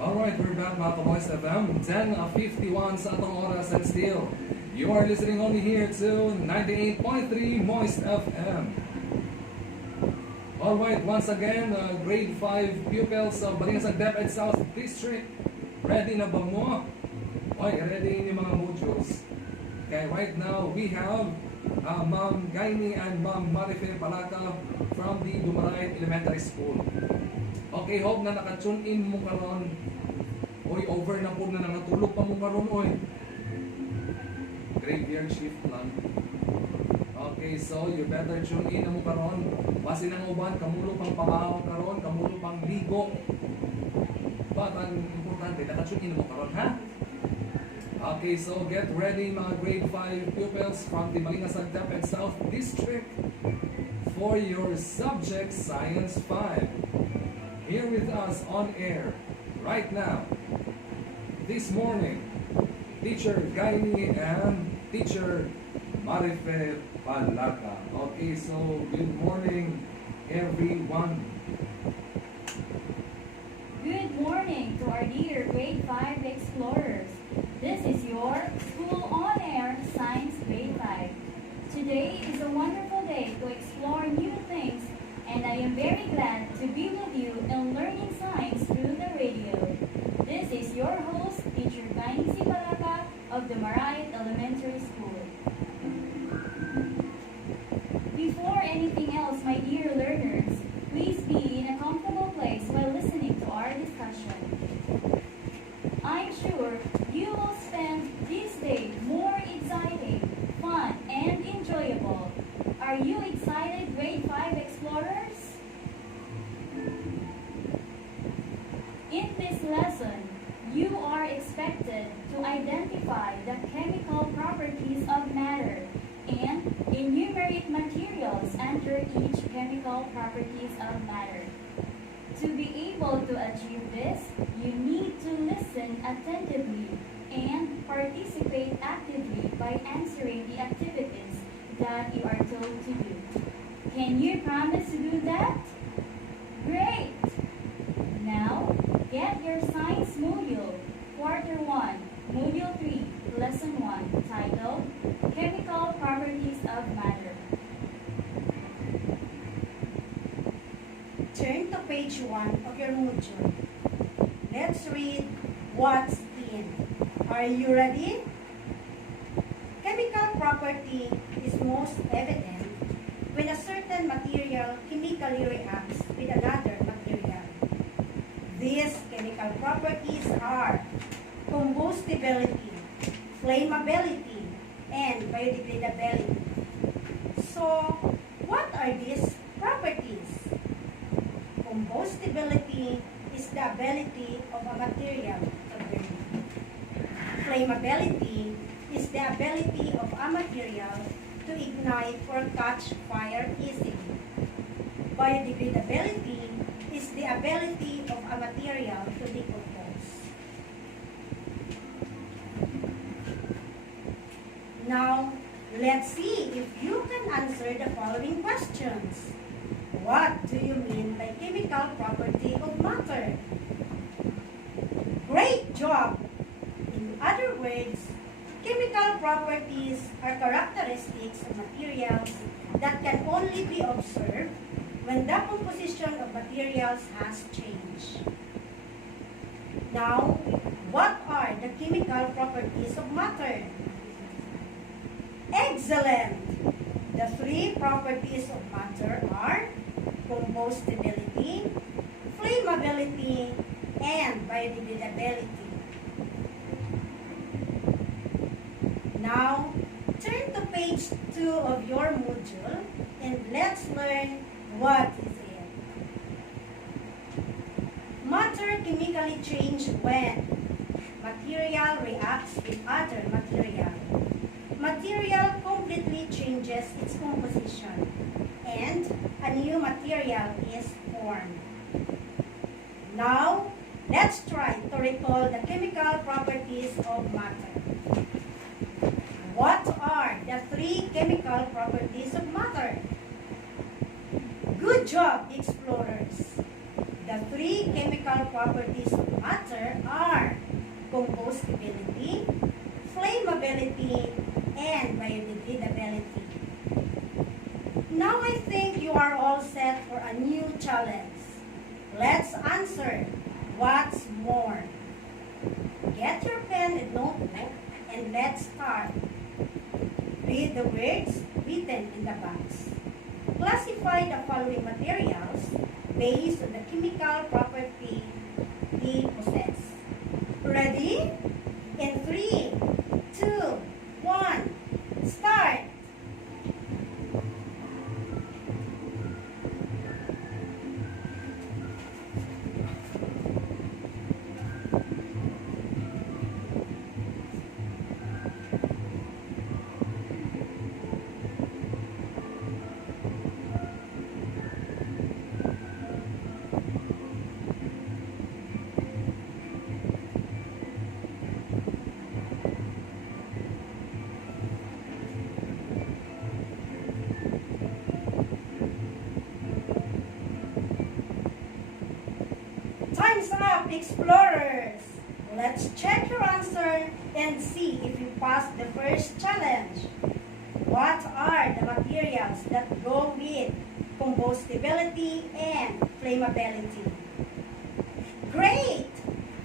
Alright, we're back mga ka-Moist FM. 10:51 sa atong oras and still, you are listening only here to 98.3 Moist FM. Alright, once again, grade 5 pupils of Balingasag DepEd South District. Ready na ba mo? Okay, ready yung mga modules. Okay, right now we have Ma'am Gaini and Ma'am Marife Palaka from the Dumaray Elementary School. Okay, hope na naka-tune in mo karon. Oy, over na po na nangatulog pa mo karon, oy. Graveyard shift lang. Okay, so you better tune in na mo karon. Basi nang uban, kamulo pang pamahaw karon, kamulo pang ligo. But ang importante, naka-tune in mo karon, ha? Okay, so get ready mga grade 5 pupils from the Balingasag DepEd South District for your subject Science 5. Here with us on air right now, this morning, Teacher Gaini and Teacher Marife Palaka. Okay, so good morning everyone. Good morning to our dear grade 5 explorers. This is your School On Air Science Grade 5. Today is a wonderful day to explore new things, and I am very glad to be with you in learning science through the radio. This is your host, Teacher Gaini Palaka of the Marcel Elementary School. Before anything else, my dear learners, please be in a comfortable place while listening to our discussion. I'm sure you will spend this day more exciting, fun, and enjoyable. Are you excited, grade 5 explorers? In this lesson, you are expected to identify the chemical properties of matter and enumerate materials under each chemical properties of matter. To be able to achieve this, you need to listen attentively and participate actively by answering the activities that you are told to do. Can you promise to do that? Great! Now, get your science module, Quarter 1, Module 3, Lesson 1, titled Chemical Properties of Matter. Turn to page 1 of your module. Let's read what's in. Are you ready? Chemical property is most evident when a certain material chemically reacts with another material. These chemical properties are combustibility, flammability, and biodegradability. So, what are these properties? Combustibility is the ability of a material to burn. Flammability is the ability of a material to ignite or catch fire easily. Biodegradability is the ability of a material to decompose. Now, let's see if you can answer the following questions. What do you mean by chemical property of matter? Great job! In other words, chemical properties are characteristics of materials that can only be observed when the composition of materials has changed. Now, what are the chemical properties of matter? Excellent! The three properties of matter are combustibility, flammability, and biodegradability. Now, turn to page 2 of your module and let's learn what is it. Matter chemically changes when material reacts with other material. Material completely changes its composition and a new material is formed. Now, let's try to recall the chemical properties of matter. What are the three chemical properties of matter? Good job, explorers! The three three chemical properties of matter are combustibility, flammability, and biodegradability. Now I think you are all set for a new challenge. Let's answer what's more. Get your pen and notebook and let's start. Read the words written in the box. Classify the following materials based on the chemical property they possess. Ready? In 3, 2, 1, start! Time's up, explorers! Let's check your answer and see if you passed the first challenge. What are the materials that go with combustibility and flammability? Great!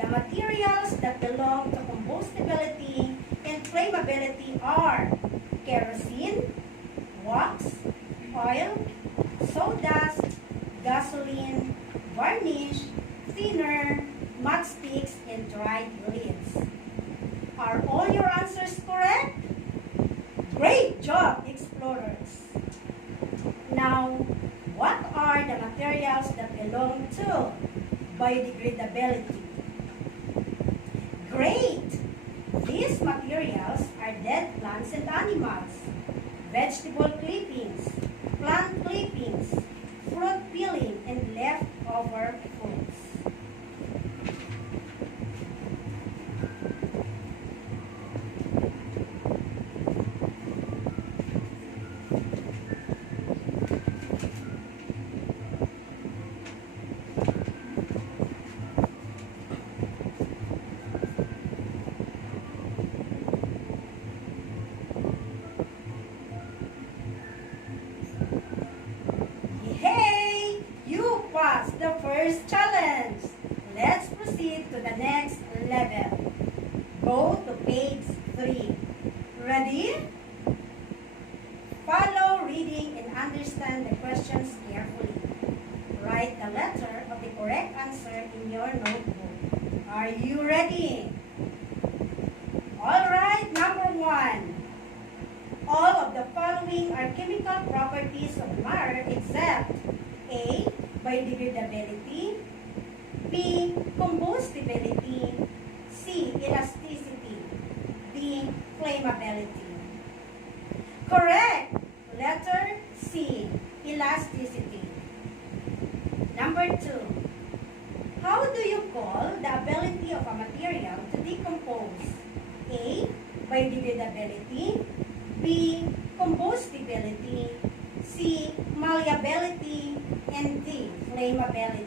The materials that belong to combustibility and flammability are kerosene, wax, oil, sawdust, gasoline, varnish, thinner, matchsticks, and dried leaves. Are all your answers correct? Great job, explorers! Now, what are the materials that belong to biodegradability? Great! These materials are dead plants and animals, vegetable clippings, plant clippings, fruit peeling, and leftover foods. Hey! You passed the first challenge! Let's proceed to the next level. Go to page 3. Ready? Follow reading and understand the questions carefully. Write the letter of the correct answer in your notebook. Are you ready? Alright, number 1. All of the following are chemical properties of matter except A. Biodegradability, B. Combustibility, C. Elasticity, D. Flammability. Correct! Letter C. Elasticity. Number 2. How do you call the ability of a material to decompose? A. Biodegradability, B. Combustibility, C. Malleability, and D. Flammability.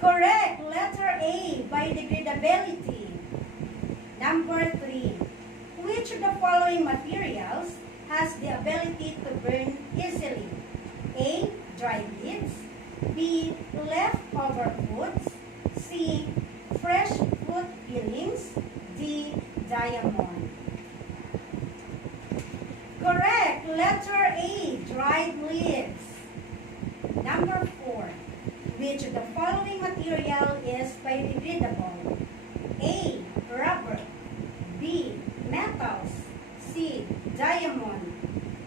Correct! Letter A. Biodegradability. Number 3. Which of the following materials has the ability to burn easily? A. Dried leaves, B. Leftover foods, C. Fresh fruit peelings, D. Diamond. Correct! Letter A. Dried leaves. Number 4. Which of the following material is biodegradable? A. Rubber, B. Metals, C. Diamond,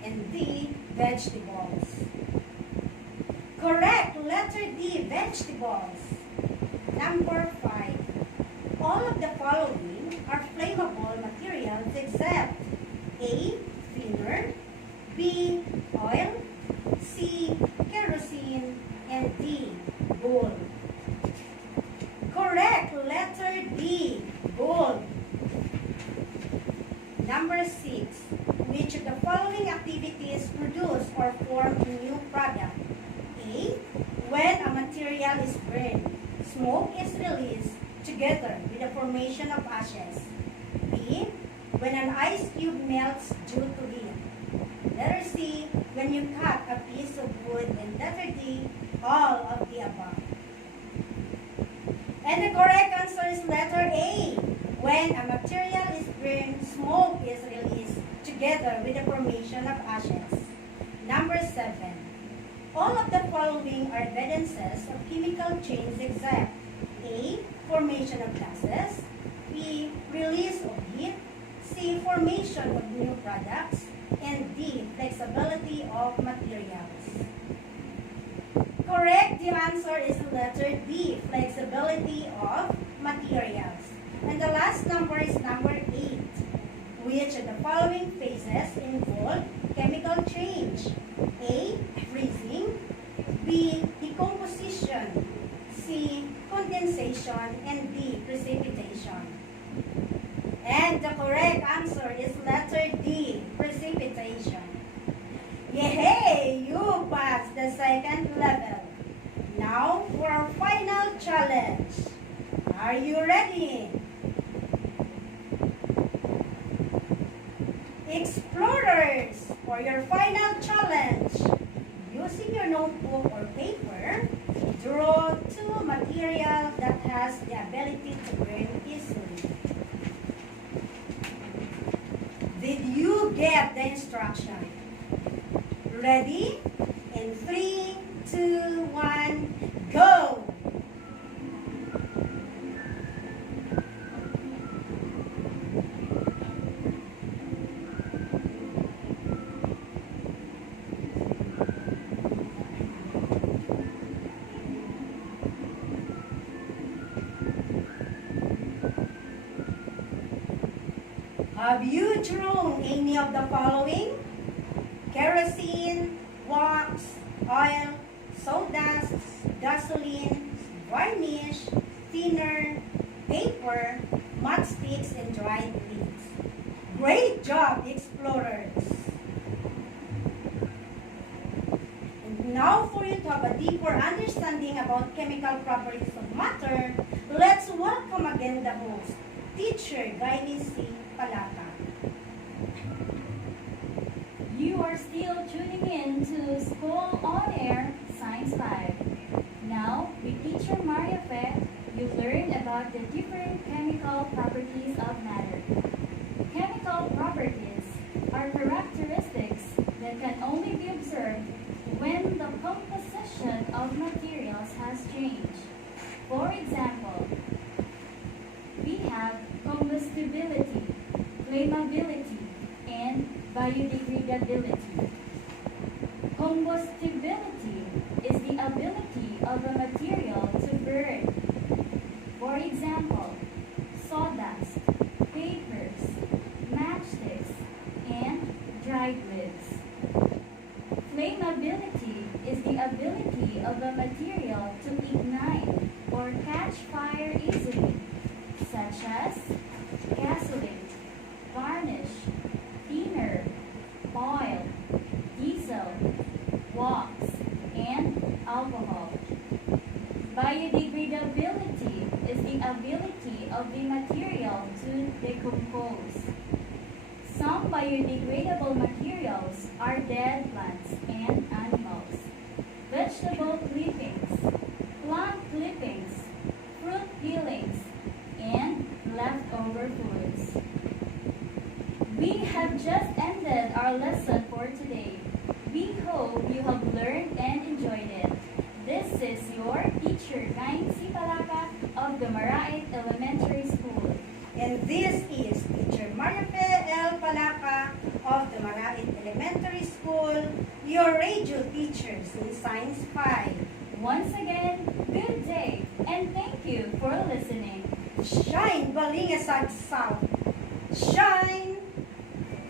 and D. Vegetables. Correct! Letter D. Vegetables. Number 5. All of the following are flammable materials except A. Thinner, B. Oil, C. Kerosene, and D. Gold. Correct! Letter D. Gold. Number 6. Which of the following activities produce or form a new product? A. when a material is burned, smoke is released together with the formation of ashes. B. When an ice cube melts due to heat. Letter C. When you cut a piece of wood. And letter D. All of the above. And the correct answer is letter A. When a material is burned, smoke is released together with the formation of ashes. Number 7. All of the following are evidences of chemical change except A. Formation of gases. B. Release of heat. C. Formation of new products. And D. Flexibility of materials. Correct, the answer is letter D. Flexibility of materials. And the last number is number 8. Which of the following phases involve chemical change? A. Freezing. B. Decomposition. C. Condensation. And D. Precipitation. And the correct answer is letter D. Precipitation. Yay! You passed the second level. Now for our final challenge. Are you ready? Explorers, for your final challenge, using your notebook or paper, draw two materials that has the ability to burn easily. Did you get the instruction? Ready? In 3, 2, 1, go! Have you drawn any of the following? Kerosene, wax, oil, sawdust, gasoline, varnish, thinner, paper, matchsticks, and dried leaves. Great job, explorers! And now for you to have a deeper understanding about chemical properties of matter, let's welcome again the host, Teacher Gaili C. Palaka. You are still tuning in to School On Air Science 5. Now, with Teacher Maria Fe, you learned about the different chemical properties of matter. Chemical properties are characteristics that can only be observed when the composition of materials has changed. For example, we have combustibility, flammability, and biodegradability. Combustibility is the ability of a material to burn. For example, sawdust, papers, matchsticks, and dried leaves. Flammability is the ability of a material to ignite or catch fire easily, such as gasoline, varnish, thinner, oil, diesel, wax, and alcohol. Biodegradability is the ability of the material to decompose. Some biodegradable materials are dead plants and animals, vegetable clippings, plant clippings, fruit peelings, and leftover foods. We have just ended our lesson for today. We hope you have learned and enjoyed it. This is your teacher, Gaili C. Palaka of the Marait Elementary School. And this is Teacher Maria Fe L. Palaka of the Marait Elementary School, your radio teachers in Science 5. Once again, good day, and thank you for listening. Shine, Balingasag South. Shine!